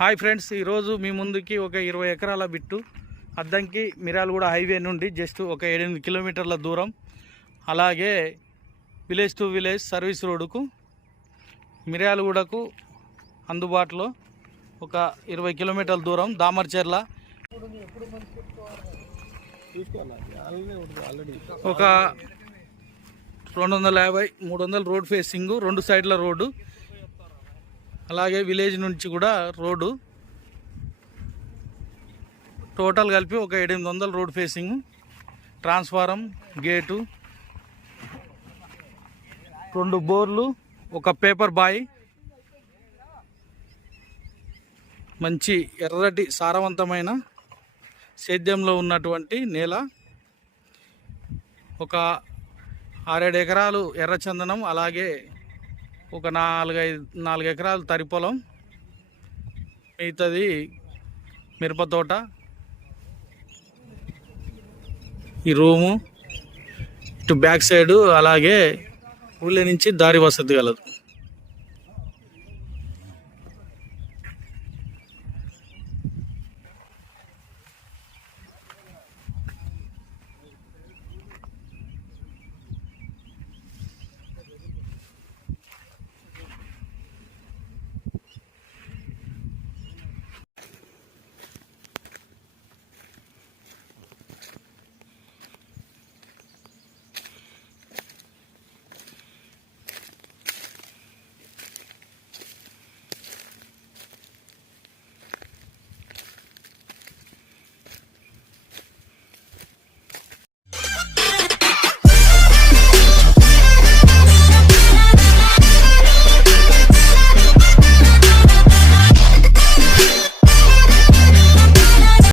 Hi friends ఈరోజు మీ ముందుకి ఒక ఇరవై ఎకరాల బిట్టు అద్దంకి మిరాలగూడ హైవే నుండి జస్ట్ ఒక ఏడెనిమిది కిలోమీటర్ల దూరం. అలాగే విలేజ్ టు విలేజ్ సర్వీస్ రోడ్డుకు మిర్యాలగూడకు అందుబాటులో ఒక ఇరవై కిలోమీటర్ల దూరం దామర్చెర్ల ఒక రెండు వందల యాభై మూడు వందల రోడ్ ఫేసింగ్ రెండు సైడ్ల రోడ్డు. అలాగే విలేజ్ నుంచి కూడా రోడ్డు. టోటల్ కలిపి ఒక ఎనిమిది వందల రోడ్ ఫేసింగ్ ట్రాన్స్ఫారం గేటు రెండు బోర్లు ఒక పేపర్ బాయ్ మంచి ఎర్రటి సారవంతమైన సేద్యంలో ఉన్నటువంటి నేల ఒక ఆరేడు ఎకరాలు ఎర్రచందనం అలాగే ఒక నాలుగైదు నాలుగు ఎకరాలు తరి పొలం మిగతాది మిరపతోట ఈ రూము ఇటు బ్యాక్ సైడు అలాగే ఊళ్ళో నుంచి దారి వసతి కలదు